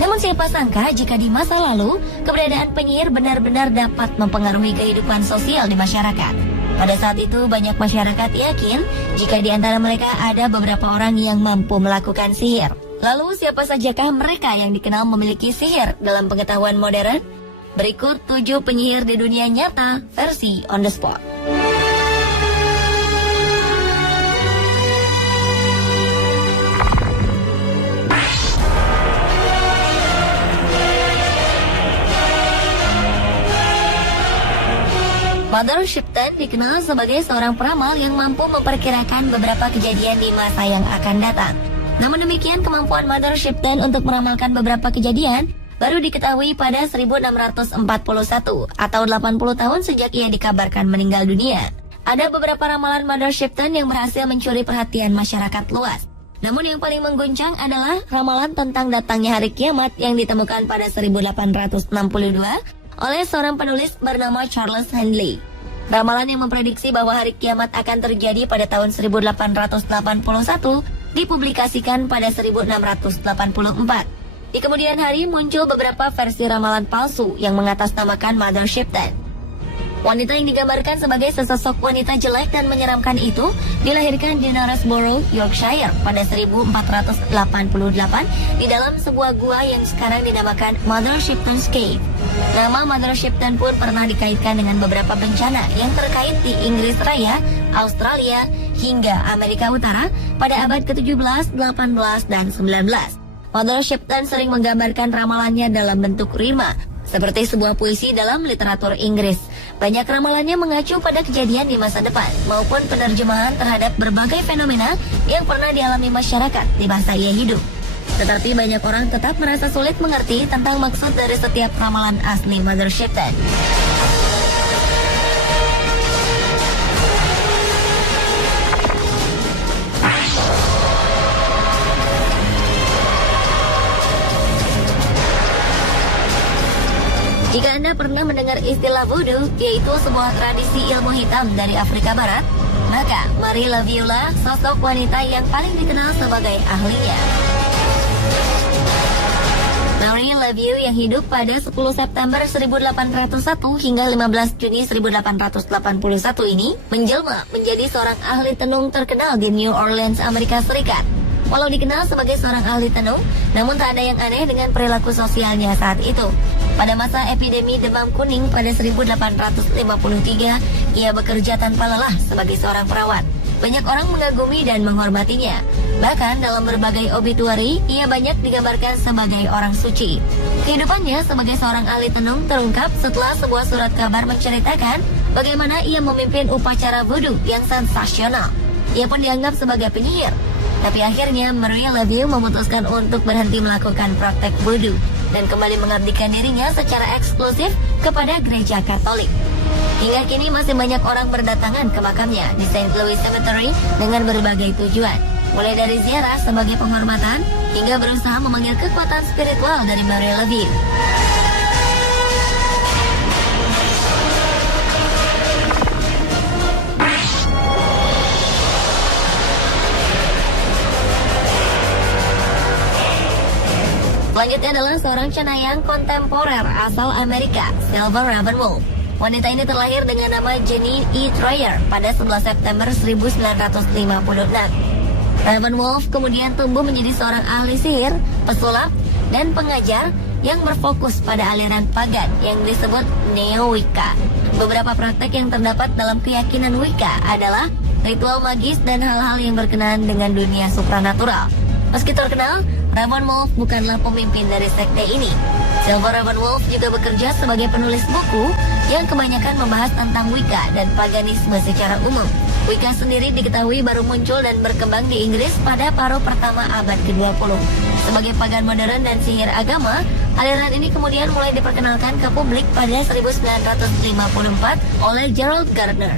Namun siapa sangka jika di masa lalu, keberadaan penyihir benar-benar dapat mempengaruhi kehidupan sosial di masyarakat. Pada saat itu banyak masyarakat yakin jika di antara mereka ada beberapa orang yang mampu melakukan sihir. Lalu siapa sajakah mereka yang dikenal memiliki sihir dalam pengetahuan modern? Berikut 7 penyihir di dunia nyata versi on the spot. Mother Shipton dikenal sebagai seorang peramal yang mampu memperkirakan beberapa kejadian di masa yang akan datang. Namun demikian, kemampuan Mother Shipton untuk meramalkan beberapa kejadian baru diketahui pada 1641 atau 80 tahun sejak ia dikabarkan meninggal dunia. Ada beberapa ramalan Mother Shipton yang berhasil mencuri perhatian masyarakat luas. Namun yang paling mengguncang adalah ramalan tentang datangnya hari kiamat yang ditemukan pada 1862 oleh seorang penulis bernama Charles Handley. Ramalan yang memprediksi bahwa hari kiamat akan terjadi pada tahun 1881 dipublikasikan pada 1684. Di kemudian hari muncul beberapa versi ramalan palsu yang mengatasnamakan Mother Shipton. Wanita yang digambarkan sebagai sesosok wanita jelek dan menyeramkan itu dilahirkan di Knaresborough, Yorkshire pada 1488 di dalam sebuah gua yang sekarang dinamakan Mother Shipton's Cave. Nama Mother Shipton pun pernah dikaitkan dengan beberapa bencana yang terkait di Inggris Raya, Australia, hingga Amerika Utara pada abad ke-17, 18, dan 19. Mother Shipton sering menggambarkan ramalannya dalam bentuk rima, seperti sebuah puisi dalam literatur Inggris. Banyak ramalannya mengacu pada kejadian di masa depan maupun penerjemahan terhadap berbagai fenomena yang pernah dialami masyarakat di masa ia hidup. Tetapi banyak orang tetap merasa sulit mengerti tentang maksud dari setiap ramalan asli Mother Shipton. Jika Anda pernah mendengar istilah voodoo, yaitu sebuah tradisi ilmu hitam dari Afrika Barat, maka Marie Laveau lah sosok wanita yang paling dikenal sebagai ahlinya. Marie Laveau yang hidup pada 10 September 1801 hingga 15 Juni 1881 ini menjelma menjadi seorang ahli tenung terkenal di New Orleans, Amerika Serikat. Walau dikenal sebagai seorang ahli tenung, namun tak ada yang aneh dengan perilaku sosialnya saat itu. Pada masa epidemi demam kuning pada 1853, ia bekerja tanpa lelah sebagai seorang perawat. Banyak orang mengagumi dan menghormatinya. Bahkan dalam berbagai obituari, ia banyak digambarkan sebagai orang suci. Kehidupannya sebagai seorang ahli tenung terungkap setelah sebuah surat kabar menceritakan bagaimana ia memimpin upacara voodoo yang sensasional. Ia pun dianggap sebagai penyihir. Tapi akhirnya Marie Laveau memutuskan untuk berhenti melakukan praktek voodoo dan kembali mengabdikan dirinya secara eksklusif kepada gereja Katolik. Hingga kini masih banyak orang berdatangan ke makamnya di St. Louis Cemetery dengan berbagai tujuan, mulai dari ziarah sebagai penghormatan hingga berusaha memanggil kekuatan spiritual dari Marie Laveau. Selanjutnya adalah seorang cenayang kontemporer asal Amerika, Silver Ravenwolf. Wanita ini terlahir dengan nama Jenny E. Troyer pada 11 September 1956. Ravenwolf kemudian tumbuh menjadi seorang ahli sihir, pesulap, dan pengajar yang berfokus pada aliran pagan yang disebut Neo-Wicca. Beberapa praktek yang terdapat dalam keyakinan Wicca adalah ritual magis dan hal-hal yang berkenaan dengan dunia supranatural. Meski terkenal, Ravenwolf bukanlah pemimpin dari sekte ini. Silver Ravenwolf juga bekerja sebagai penulis buku yang kebanyakan membahas tentang Wicca dan paganisme secara umum. Wicca sendiri diketahui baru muncul dan berkembang di Inggris pada paruh pertama abad ke-20. Sebagai pagan modern dan sihir agama, aliran ini kemudian mulai diperkenalkan ke publik pada 1954 oleh Gerald Gardner.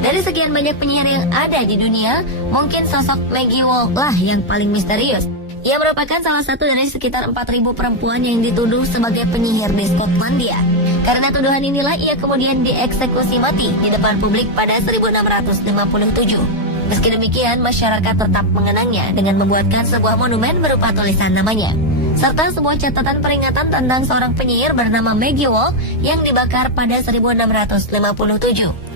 Dari sekian banyak penyihir yang ada di dunia, mungkin sosok Maggie Wolf lah yang paling misterius. Ia merupakan salah satu dari sekitar 4.000 perempuan yang dituduh sebagai penyihir di Skotlandia. Karena tuduhan inilah ia kemudian dieksekusi mati di depan publik pada 1657. Meski demikian, masyarakat tetap mengenangnya dengan membuatkan sebuah monumen berupa tulisan namanya, serta sebuah catatan peringatan tentang seorang penyihir bernama Maggie Wall yang dibakar pada 1657.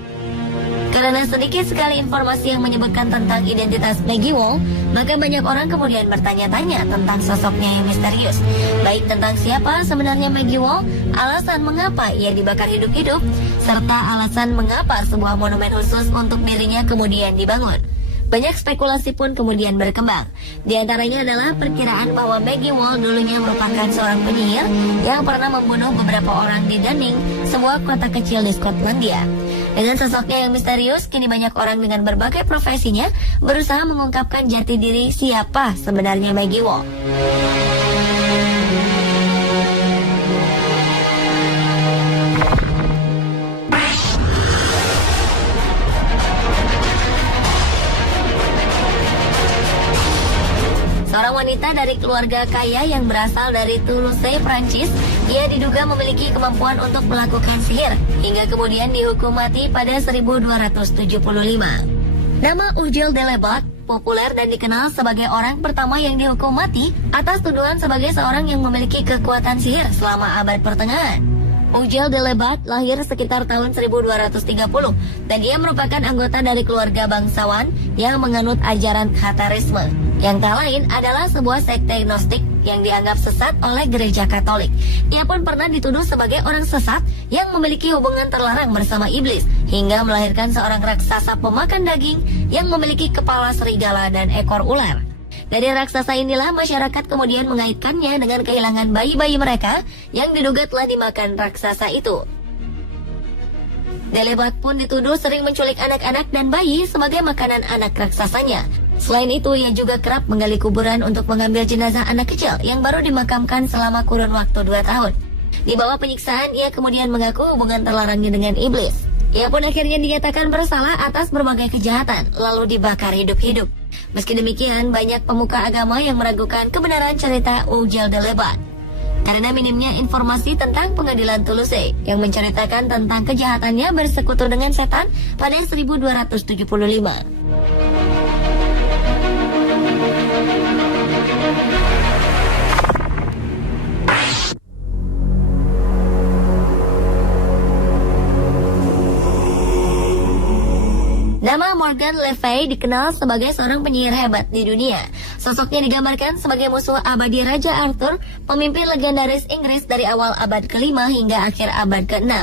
Karena sedikit sekali informasi yang menyebutkan tentang identitas Maggie Wall, maka banyak orang kemudian bertanya-tanya tentang sosoknya yang misterius, baik tentang siapa sebenarnya Maggie Wall, alasan mengapa ia dibakar hidup-hidup, serta alasan mengapa sebuah monumen khusus untuk dirinya kemudian dibangun. Banyak spekulasi pun kemudian berkembang. Di antaranya adalah perkiraan bahwa Maggie Wall dulunya merupakan seorang penyihir yang pernah membunuh beberapa orang di Dunning, sebuah kota kecil di Skotlandia. Dengan sosoknya yang misterius, kini banyak orang dengan berbagai profesinya berusaha mengungkapkan jati diri siapa sebenarnya Maggie Wall. Seorang wanita dari keluarga kaya yang berasal dari Toulouse, Prancis, ia diduga memiliki kemampuan untuk melakukan sihir, hingga kemudian dihukum mati pada 1275. Nama Ujel Delebat populer dan dikenal sebagai orang pertama yang dihukum mati atas tuduhan sebagai seorang yang memiliki kekuatan sihir selama abad pertengahan. Ujel Delebat lahir sekitar tahun 1230 dan ia merupakan anggota dari keluarga bangsawan yang menganut ajaran Khatarisme. Yang tak lain adalah sebuah sekte Gnostik yang dianggap sesat oleh gereja Katolik. Ia pun pernah dituduh sebagai orang sesat yang memiliki hubungan terlarang bersama iblis, hingga melahirkan seorang raksasa pemakan daging yang memiliki kepala serigala dan ekor ular. Dari raksasa inilah masyarakat kemudian mengaitkannya dengan kehilangan bayi-bayi mereka yang diduga telah dimakan raksasa itu. Delebat pun dituduh sering menculik anak-anak dan bayi sebagai makanan anak raksasanya. Selain itu, ia juga kerap menggali kuburan untuk mengambil jenazah anak kecil yang baru dimakamkan selama kurun waktu 2 tahun. Di bawah penyiksaan, ia kemudian mengaku hubungan terlarangnya dengan iblis. Ia pun akhirnya dinyatakan bersalah atas berbagai kejahatan, lalu dibakar hidup-hidup. Meski demikian, banyak pemuka agama yang meragukan kebenaran cerita Ujel Delebat karena minimnya informasi tentang pengadilan Toulouse yang menceritakan tentang kejahatannya bersekutu dengan setan pada 1275. Nama Morgan Le Fay dikenal sebagai seorang penyihir hebat di dunia. Sosoknya digambarkan sebagai musuh abadi Raja Arthur, pemimpin legendaris Inggris dari awal abad ke-5 hingga akhir abad ke-6.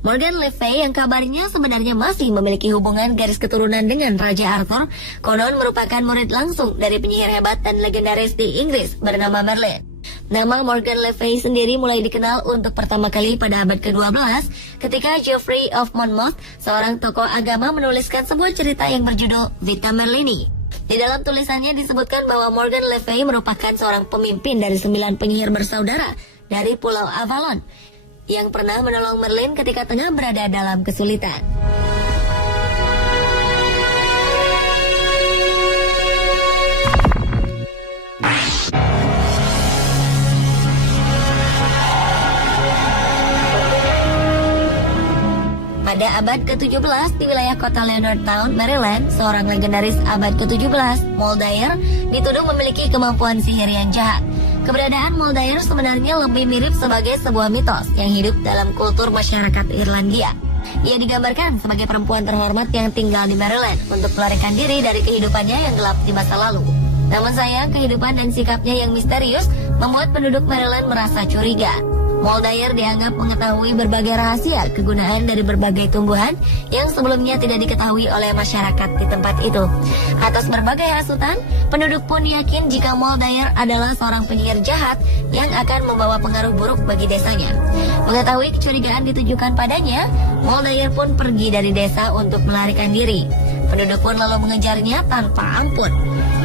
Morgan Le Fay yang kabarnya sebenarnya masih memiliki hubungan garis keturunan dengan Raja Arthur, konon merupakan murid langsung dari penyihir hebat dan legendaris di Inggris bernama Merlin. Nama Morgan Le Fay sendiri mulai dikenal untuk pertama kali pada abad ke-12 ketika Geoffrey of Monmouth, seorang tokoh agama, menuliskan sebuah cerita yang berjudul Vita Merlini. Di dalam tulisannya disebutkan bahwa Morgan Le Fay merupakan seorang pemimpin dari 9 penyihir bersaudara dari Pulau Avalon yang pernah menolong Merlin ketika tengah berada dalam kesulitan. Pada abad ke-17 di wilayah kota Leonardtown, Maryland, seorang legendaris abad ke-17, Moldair, dituduh memiliki kemampuan sihir yang jahat. Keberadaan Moldair sebenarnya lebih mirip sebagai sebuah mitos yang hidup dalam kultur masyarakat Irlandia. Ia digambarkan sebagai perempuan terhormat yang tinggal di Maryland untuk melarikan diri dari kehidupannya yang gelap di masa lalu. Namun sayang, kehidupan dan sikapnya yang misterius membuat penduduk Maryland merasa curiga. Moldair dianggap mengetahui berbagai rahasia kegunaan dari berbagai tumbuhan yang sebelumnya tidak diketahui oleh masyarakat di tempat itu. Atas berbagai hasutan, penduduk pun yakin jika Moldair adalah seorang penyihir jahat yang akan membawa pengaruh buruk bagi desanya. Mengetahui kecurigaan ditujukan padanya, Moldair pun pergi dari desa untuk melarikan diri. Penduduk pun lalu mengejarnya tanpa ampun.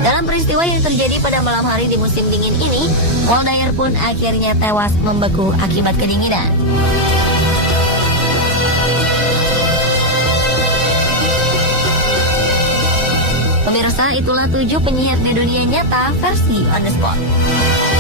Dalam peristiwa yang terjadi pada malam hari di musim dingin ini, Moldair pun akhirnya tewas membeku akibat kedinginan. Pemirsa, itulah 7 penyihir di dunia nyata versi On The Spot.